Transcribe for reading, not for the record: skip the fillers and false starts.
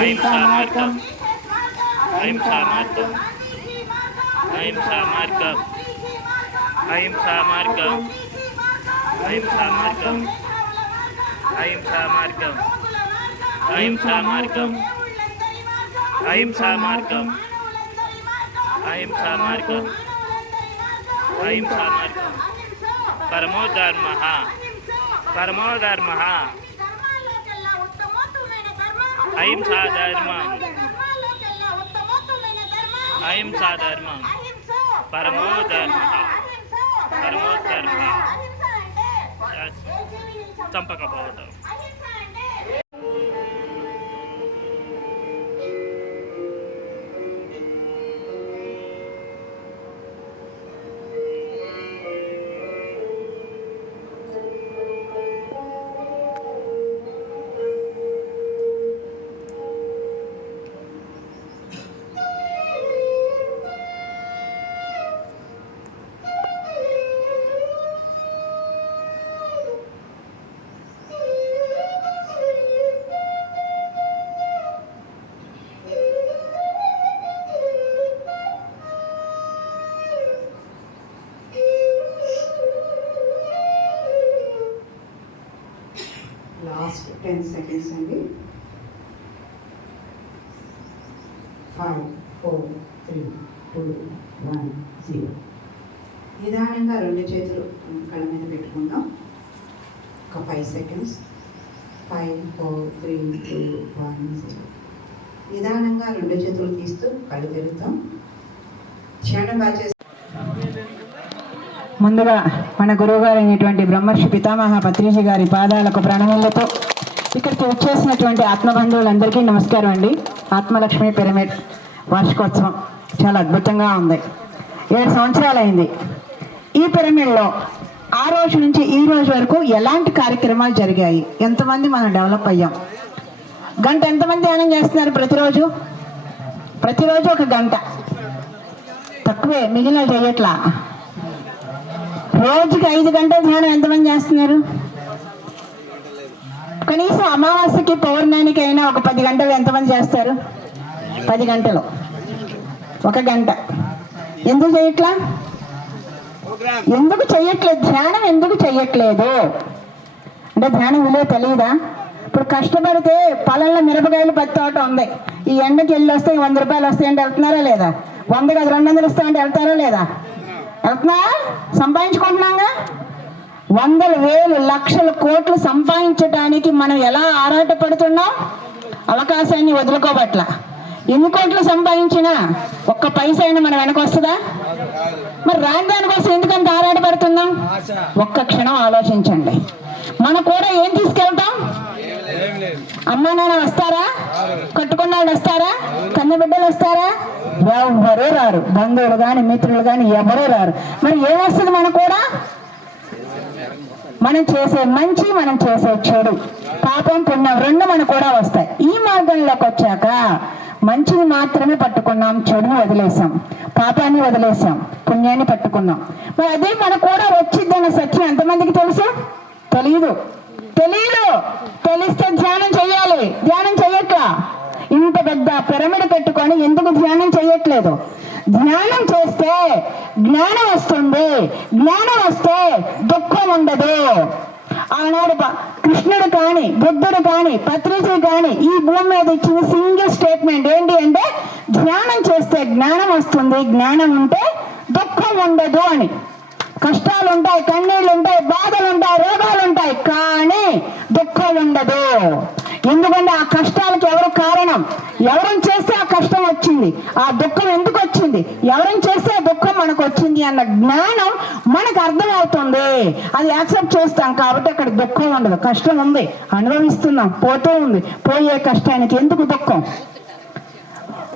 అహింసా మార్గం అహింసా మార్గం అహింసా మార్గం అహింసా మార్గం అహింసా మార్గం అహింసా మార్గం అహింసా మార్గం అహింసా మార్గం అహింసా మార్గం అహింసా మార్గం పరమో ధర్మః పరమో ధర్మః అహింసా ధర్మం అహింసా ధర్మం పరమో ధర్మః పరమో ధర్మః చంపకపోవటం. లాస్ట్ 10 seconds అండి. 5 4 3 2 1 0. నిదానంగా రెండు చేతులు కళ్ళ మీద పెట్టుకుందాం. ఒక 5 seconds. 5 4 3 2 1 0. నిదానంగా రెండు చేతులు తీస్తూ కళ్ళు తెరుద్దాం. ధ్యానం బాగా చేస్తాం. ముందుగా మన గురువుగారు అయినటువంటి బ్రహ్మర్షి పితామహ పత్రిజీ గారి పాదాలకు ప్రణామాలతో ఇక్కడికి వచ్చేసినటువంటి ఆత్మబంధువులందరికీ నమస్కారం అండి. ఆత్మలక్ష్మి పిరమిడ్ వార్షికోత్సవం చాలా అద్భుతంగా ఉంది. 7 సంవత్సరాలు అయింది. ఈ పిరమిడ్లో ఆ రోజు నుంచి ఈ రోజు వరకు ఎలాంటి కార్యక్రమాలు జరిగాయి, ఎంతమంది మనం డెవలప్ అయ్యాం, గంట ఎంతమంది ధ్యానం చేస్తున్నారు ప్రతిరోజు? ప్రతిరోజు ఒక గంట, తక్కువే, మిగిలిన చేయట్లా. రోజుకి 5 గంటల ధ్యానం ఎంతమంది చేస్తున్నారు? కనీసం అమావాస్యకి పౌర్ణానికి అయినా ఒక 10 గంటలు ఎంతమంది చేస్తారు? 10 గంటలు, ఒక గంట. ఎందుకు చేయట్లా? ఎందుకు చెయ్యట్లేదు? ధ్యానం ఎందుకు చెయ్యట్లేదు అంటే ధ్యానం విలువ తెలియదా? ఇప్పుడు కష్టపడితే పొలంలో మిరపకాయలు పత్తి తోట ఉంది, ఈ ఎండకి వెళ్ళి వస్తే 100 రూపాయలు వస్తాయంటే వెళ్తున్నారా లేదా? 100 కాదు 200 వస్తాయంటే వెళ్తారా లేదా? వెళ్తున్నా? సంపాదించుకుంటున్నాగా. 100,000 1,00,000 లక్షల కోట్లు సంపాదించడానికి మనం ఎలా ఆరాటపడుతున్నాం? అవకాశాన్ని వదులుకోబట్ల. ఎన్ని కోట్లు సంపాదించినా ఒక్క పైసా అయినా మనం వెనక వస్తుందా? మరి రాని దానికోసం ఎందుకంత ఆరాటపడుతున్నాం? ఒక్క క్షణం ఆలోచించండి. మనం కూడా ఏం తీసుకెళ్తాం? అమ్మా నాన్న వస్తారా? కట్టుకున్న వాళ్ళు వస్తారా? కన్న బిడ్డలు వస్తారా? ఎవరు రారు. బంధువులు కానీ మిత్రులు కానీ ఎవరూ రారు. మరి ఏమొస్తుంది? మనకు కూడా మనం చేసే మంచి, మనం చేసే చెడు, పాపం పుణ్యం రెండు మనకు కూడా వస్తాయి. ఈ మార్గంలోకి వచ్చాక మంచిని మాత్రమే పట్టుకున్నాం, చెడుని వదిలేసాం, పాపాన్ని వదిలేసాం, పుణ్యాన్ని పట్టుకున్నాం. మరి అదే మనకు కూడా వచ్చిద్దన్న సత్యం ఎంతమందికి తెలుసు? తెలీదు. తెలిస్తే ధ్యానం చెయ్యాలి. ధ్యానం చెయ్యట్లా. ఇంత పెద్ద పిరమిడ్ పెట్టుకొని ఎందుకు ధ్యానం చెయ్యట్లేదు? ధ్యానం చేస్తే జ్ఞానం వస్తుంది. జ్ఞానం వస్తే దుఃఖం ఉండదు. ఆనాడు కృష్ణుడు కానీ, బుద్ధుడు కానీ, పత్రిజీ కానీ ఈ భూమి మీద ఇచ్చిన సింగిల్ స్టేట్మెంట్ ఏంటి అంటే ధ్యానం చేస్తే జ్ఞానం వస్తుంది, జ్ఞానం ఉంటే దుఃఖం ఉండదు అని. కష్టాలు ఉంటాయి, కన్నీళ్ళు ఉంటాయి, బాధలు ఉంటాయి, రోగాలు ఉంటాయి, కానీ దుఃఖం ఉండదు. ఎందుకంటే ఆ కష్టాలకు ఎవరు కారణం? ఎవరిని చేస్తే ఆ కష్టం వచ్చింది, ఆ దుఃఖం ఎందుకు వచ్చింది, ఎవరిని చేస్తే ఆ దుఃఖం మనకు వచ్చింది అన్న జ్ఞానం మనకు అర్థమవుతుంది. అది యాక్సెప్ట్ చేస్తాం కాబట్టి అక్కడ దుఃఖం ఉండదు. కష్టం ఉంది, అనుభవిస్తున్నాం, పోతూ ఉంది. పోయే కష్టానికి ఎందుకు దుఃఖం?